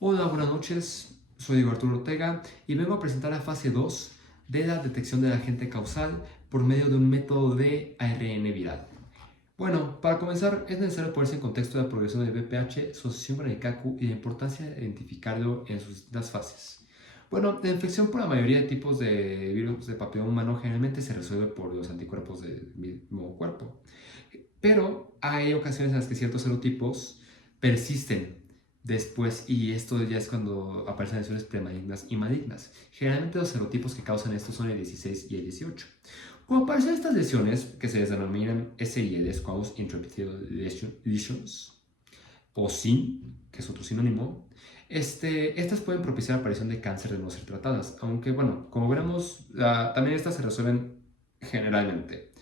Hola, buenas noches. Soy Diego Arturo Ortega y vengo a presentar la fase 2 de la detección del agente causal por medio de un método de ARN viral. Bueno, para comenzar es necesario ponerse en contexto de la progresión del VPH, su asociación con el CACU y la importancia de identificarlo en sus distintas fases. Bueno, la infección por la mayoría de tipos de virus de papiloma humano generalmente se resuelve por los anticuerpos del mismo cuerpo. Pero hay ocasiones en las que ciertos serotipos persisten después y esto ya es cuando aparecen lesiones premalignas y malignas. Generalmente los serotipos que causan esto son el 16 y el 18. Cuando aparecen estas lesiones, que se denominan SILs, Cause Intraepithelial Lesions, o SIN, que es otro sinónimo, estas pueden propiciar la aparición de cáncer de no ser tratadas, aunque bueno, como veremos, también estas se resuelven generalmente.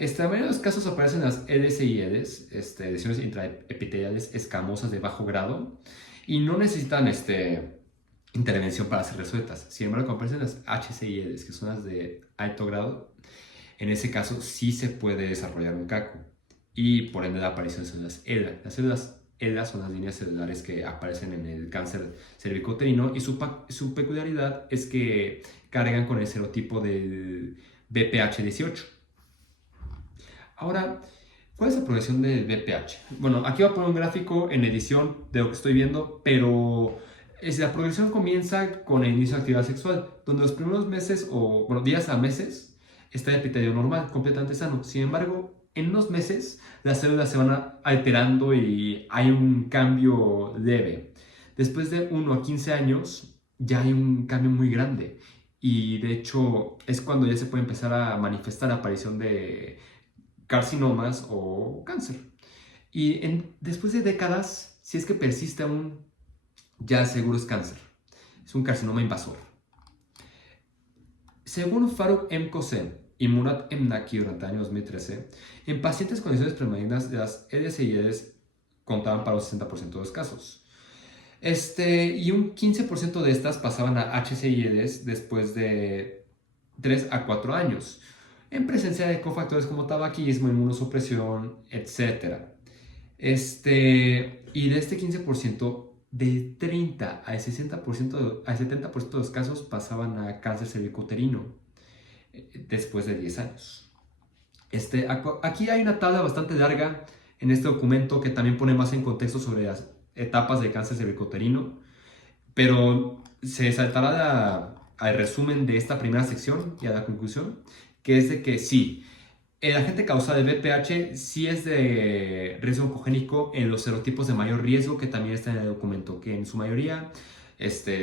La mayoría de los casos aparecen las EDS y EDS, lesiones intraepiteliales escamosas de bajo grado, y no necesitan intervención para ser resueltas. Sin embargo, cuando aparecen las HCIEDs, que son las de alto grado, en ese caso sí se puede desarrollar un CACO y por ende la aparición son las ELA. Las células ELA son las líneas celulares que aparecen en el cáncer cervicouterino y su peculiaridad es que cargan con el serotipo del BPH18. Ahora, ¿cuál es la progresión del BPH? Bueno, aquí voy a poner un gráfico en edición de lo que estoy viendo, pero la progresión comienza con el inicio de actividad sexual, donde los primeros meses o, bueno, días a meses está el epitelio normal, completamente sano. Sin embargo, en unos meses las células se van alterando y hay un cambio leve. Después de 1 a 15 años ya hay un cambio muy grande y de hecho es cuando ya se puede empezar a manifestar la aparición de carcinomas o cáncer. Y después de décadas, si es que persiste aún, ya seguro es cáncer. Es un carcinoma invasor. Según Faruk M. Kosen y Murat Emnaki durante el año 2013, en pacientes con lesiones premalignas, las EDS y EDS contaban para un 60% de los casos. Y un 15% de estas pasaban a HCIEDs después de 3 a 4 años, en presencia de cofactores como tabaquismo, inmunosupresión, etc. Y de este 15%, de 30 al 60%, al 70% de los casos pasaban a cáncer cervicouterino después de 10 años. Aquí hay una tabla bastante larga en este documento que también pone más en contexto sobre las etapas de cáncer cervicouterino, pero se saltará al resumen de esta primera sección y a la conclusión, que es de que sí, el agente causal del VPH sí es de riesgo oncogénico en los serotipos de mayor riesgo que también está en el documento, que en su mayoría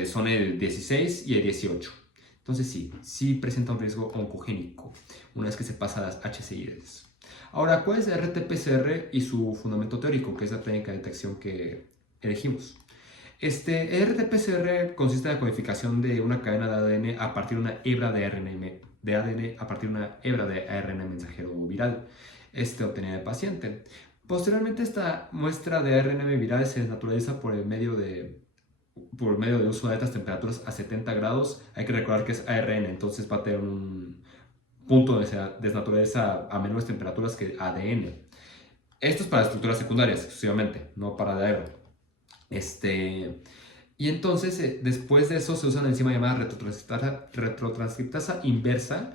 son el 16 y el 18. Entonces sí presenta un riesgo oncogénico una vez que se pasa a las HCIs. Ahora, ¿cuál es el RT-PCR y su fundamento teórico, que es la técnica de detección que elegimos? El RT-PCR consiste en la codificación de una cadena de ADN a partir de una hebra de ADN a partir de una hebra de ARN mensajero viral obtenida del paciente. Posteriormente, esta muestra de ARN viral se desnaturaliza por medio de uso de altas temperaturas a 70 grados. Hay que recordar que es ARN, entonces va a tener un punto de desnaturaliza a menores temperaturas que ADN. Esto es para estructuras secundarias exclusivamente, no para la hebra. Y entonces, después de eso, se usa una enzima llamada retrotranscriptasa inversa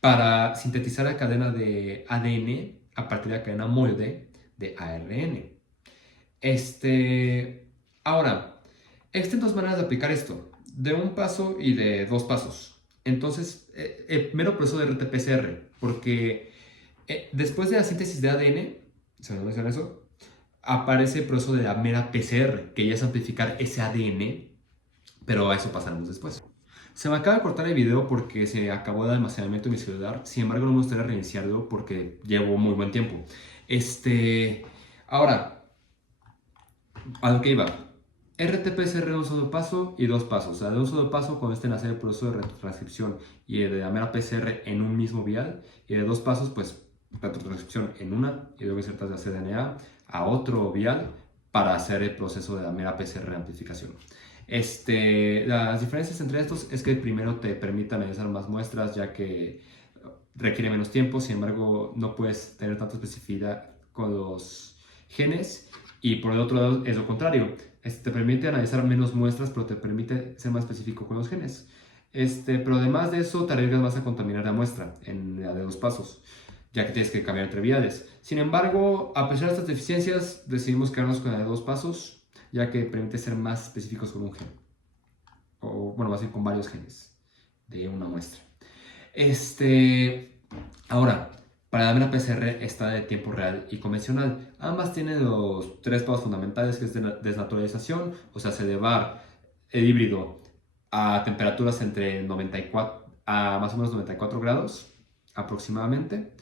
para sintetizar la cadena de ADN a partir de la cadena molde de ARN. Ahora, existen dos maneras de aplicar esto, de un paso y de dos pasos. Entonces, el mero proceso de RT-PCR, porque después de la síntesis de ADN, ¿se me menciona eso? Aparece el proceso de la mera PCR, que ya es amplificar ese ADN, pero a eso pasaremos después. Se me acaba de cortar el video porque se acabó el almacenamiento de mi celular, sin embargo no me gustaría reiniciarlo porque llevo muy buen tiempo. Ahora, a lo que iba. RT-PCR de un solo paso y dos pasos. O sea, de un solo paso consiste en hacer el proceso de retrotranscripción y de la mera PCR en un mismo vial. Y de dos pasos, pues, retrotranscripción en una y luego insertas la cDNA a otro vial para hacer el proceso de la mera PCR de amplificación. Las diferencias entre estos es que el primero te permite analizar más muestras ya que requiere menos tiempo, sin embargo no puedes tener tanta especificidad con los genes Y por el otro lado es lo contrario. Te permite analizar menos muestras, pero te permite ser más específico con los genes. Pero además de eso, te arriesgas más a contaminar la muestra en la de 2 pasos, ya que tienes que cambiar entre viales. Sin embargo, a pesar de estas deficiencias, decidimos quedarnos con la de 2 pasos, ya que permite ser más específicos con un gen. O, bueno, más bien con varios genes de una muestra. Ahora, para la PCR está de tiempo real y convencional. Ambas tienen los 3 pasos fundamentales, que es desnaturalización, o sea, se elevar el híbrido a temperaturas entre 94 a más o menos 94 grados aproximadamente.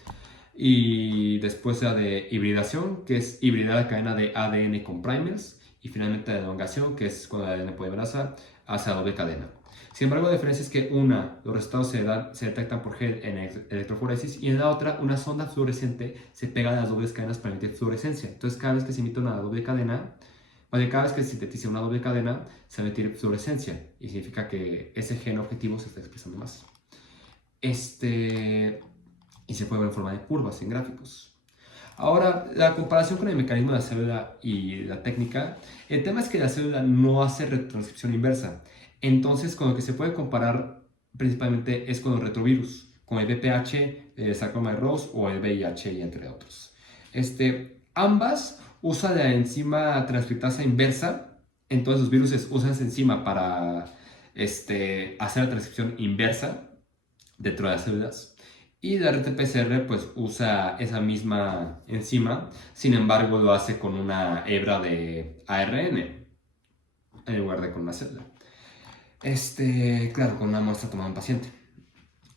Y después la de hibridación, que es hibridar la cadena de ADN con primers. Y finalmente la elongación, que es cuando el ADN polimerasa hace la doble cadena. Sin embargo, la diferencia es que los resultados se detectan por gel en electroforesis, y en la otra, una sonda fluorescente se pega a las dobles cadenas para emitir fluorescencia. Entonces, cada vez que se emite una doble cadena, cada vez que se sintetiza una doble cadena, se va a emitir fluorescencia, y significa que ese gen objetivo se está expresando más. Y se puede ver en forma de curvas en gráficos. Ahora, la comparación con el mecanismo de la célula y la técnica, el tema es que la célula no hace retranscripción inversa. Entonces, con lo que se puede comparar principalmente es con los retrovirus, con el VPH, el sarcoma de Rose o el VIH, y entre otros. Ambas usan la enzima transcriptasa inversa. Entonces, los virus usan esa enzima para hacer la transcripción inversa dentro de las células. Y la RT-PCR pues usa esa misma enzima, sin embargo lo hace con una hebra de ARN en lugar de con una célula. Claro, con una muestra tomada en paciente.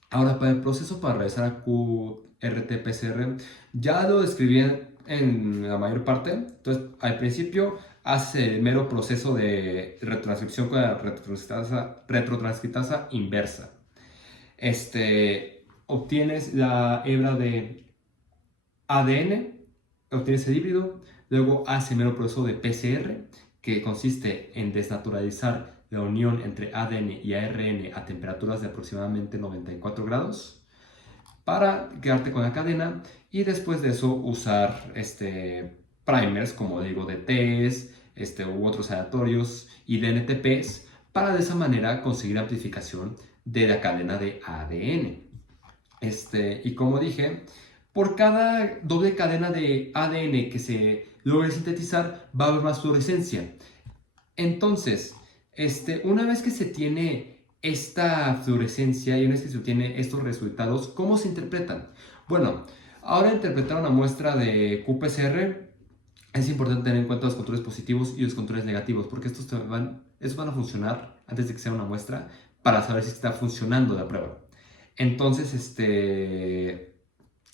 Ahora, para el proceso para realizar a QRT-PCR, ya lo describí en la mayor parte. Entonces, al principio hace el mero proceso de retranscripción con la retrotranscriptasa inversa. Obtienes la hebra de ADN, obtienes el híbrido, luego hace el mero proceso de PCR, que consiste en desnaturalizar la unión entre ADN y ARN a temperaturas de aproximadamente 94 grados para quedarte con la cadena, y después de eso usar primers como digo de Ts u otros aleatorios y de NTPs para de esa manera conseguir amplificación de la cadena de ADN. Y como dije, por cada doble cadena de ADN que se logre sintetizar, va a haber más fluorescencia. Entonces, una vez que se tiene esta fluorescencia y una vez que se obtiene estos resultados, ¿cómo se interpretan? Bueno, ahora interpretar una muestra de qPCR es importante tener en cuenta los controles positivos y los controles negativos, porque estos van a funcionar antes de que sea una muestra para saber si está funcionando la prueba. Entonces,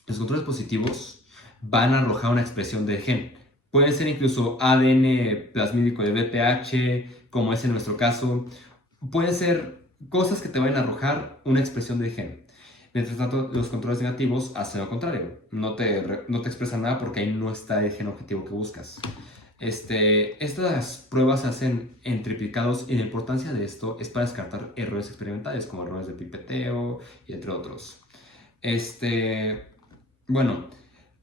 los controles positivos van a arrojar una expresión del gen. Puede ser incluso ADN plasmídico de VPH, como es en nuestro caso. Pueden ser cosas que te van a arrojar una expresión del gen. Mientras tanto, los controles negativos hacen lo contrario. No te expresan nada porque ahí no está el gen objetivo que buscas. Estas pruebas se hacen en triplicados, y la importancia de esto es para descartar errores experimentales como errores de pipeteo y entre otros. Bueno,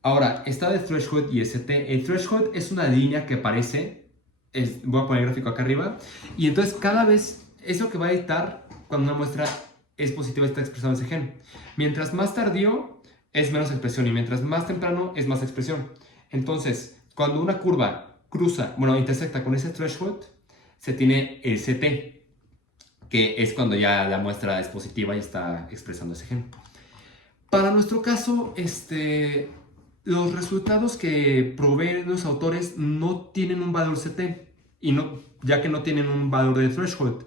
ahora está el threshold y ST. El threshold es una línea que aparece, voy a poner el gráfico acá arriba, y entonces cada vez es lo que va a dictar cuando una muestra es positiva, está expresando ese gen. Mientras más tardío es menos expresión, y mientras más temprano es más expresión. Entonces, cuando una curva intersecta con ese threshold, se tiene el CT, que es cuando ya la muestra es positiva y está expresando ese gen. Para nuestro caso, los resultados que proveen los autores no tienen un valor CT, ya que no tienen un valor de threshold.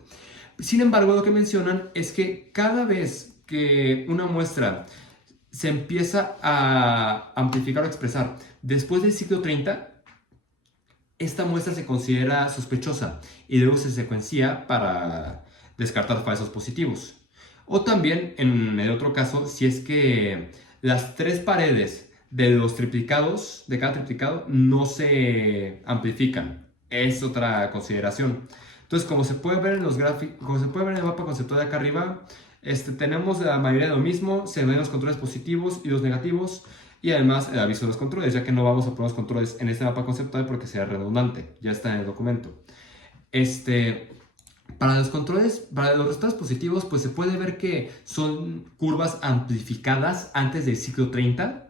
Sin embargo, lo que mencionan es que cada vez que una muestra se empieza a amplificar o expresar después del ciclo 30, esta muestra se considera sospechosa y luego se secuencia para descartar falsos positivos. O también, en el otro caso, si es que las 3 paredes de los triplicados, de cada triplicado, no se amplifican. Es otra consideración. Entonces, como se puede ver en los gráficos, como se puede ver en el mapa conceptual de acá arriba, tenemos la mayoría de lo mismo. Se ven los controles positivos y los negativos. y además el aviso de los controles, ya que no vamos a poner los controles en este mapa conceptual porque sea redundante, ya está en el documento. Para los controles, para los resultados positivos, pues se puede ver que son curvas amplificadas antes del ciclo 30.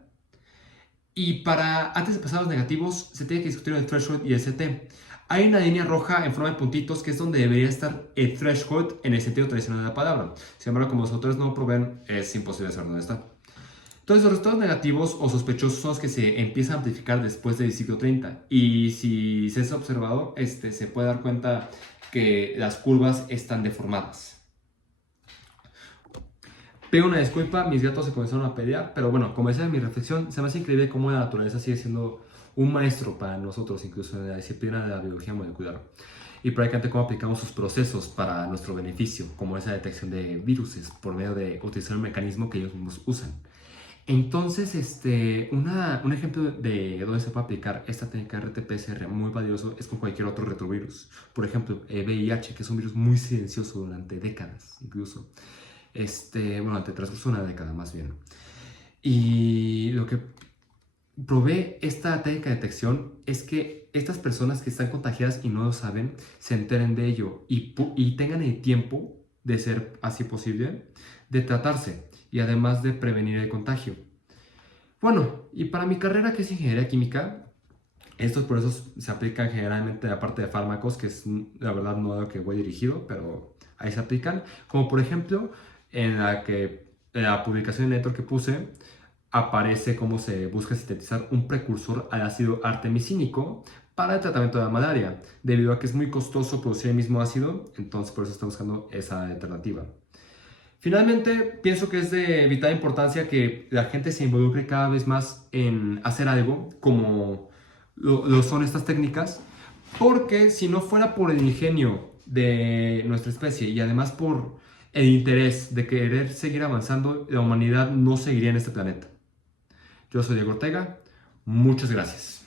Y antes de pasar a los negativos, se tiene que discutir el threshold y el CT. Hay una línea roja en forma de puntitos que es donde debería estar el threshold en el sentido tradicional de la palabra. Sin embargo, como los autores no lo proveen, es imposible saber dónde está. Entonces, los resultados negativos o sospechosos son los que se empiezan a amplificar después del ciclo 30. Y si se ha observado, se puede dar cuenta que las curvas están deformadas. Pido una disculpa, mis gatos se comenzaron a pelear, pero bueno, como decía en mi reflexión, se me hace increíble cómo la naturaleza sigue siendo un maestro para nosotros, incluso en la disciplina de la biología molecular. Y prácticamente cómo aplicamos sus procesos para nuestro beneficio, como esa detección de virus por medio de utilizar un mecanismo que ellos mismos usan. Entonces, un ejemplo de donde se puede aplicar esta técnica RT-PCR muy valioso es con cualquier otro retrovirus. Por ejemplo, VIH, que es un virus muy silencioso durante décadas, incluso. Durante el transcurso de una década más bien. Y lo que provee esta técnica de detección es que estas personas que están contagiadas y no lo saben, se enteren de ello y tengan el tiempo, de ser así posible, de tratarse y además de prevenir el contagio. Bueno, y para mi carrera, que es ingeniería química, estos procesos se aplican generalmente a la parte de fármacos, que es la verdad no a lo que voy dirigido, pero ahí se aplican. Como por ejemplo, en la publicación de Network que puse, aparece cómo se busca sintetizar un precursor al ácido artemisínico para el tratamiento de la malaria, debido a que es muy costoso producir el mismo ácido, entonces por eso está buscando esa alternativa. Finalmente, pienso que es de vital importancia que la gente se involucre cada vez más en hacer algo como lo son estas técnicas, porque si no fuera por el ingenio de nuestra especie y además por el interés de querer seguir avanzando, la humanidad no seguiría en este planeta. Yo soy Diego Ortega, muchas gracias.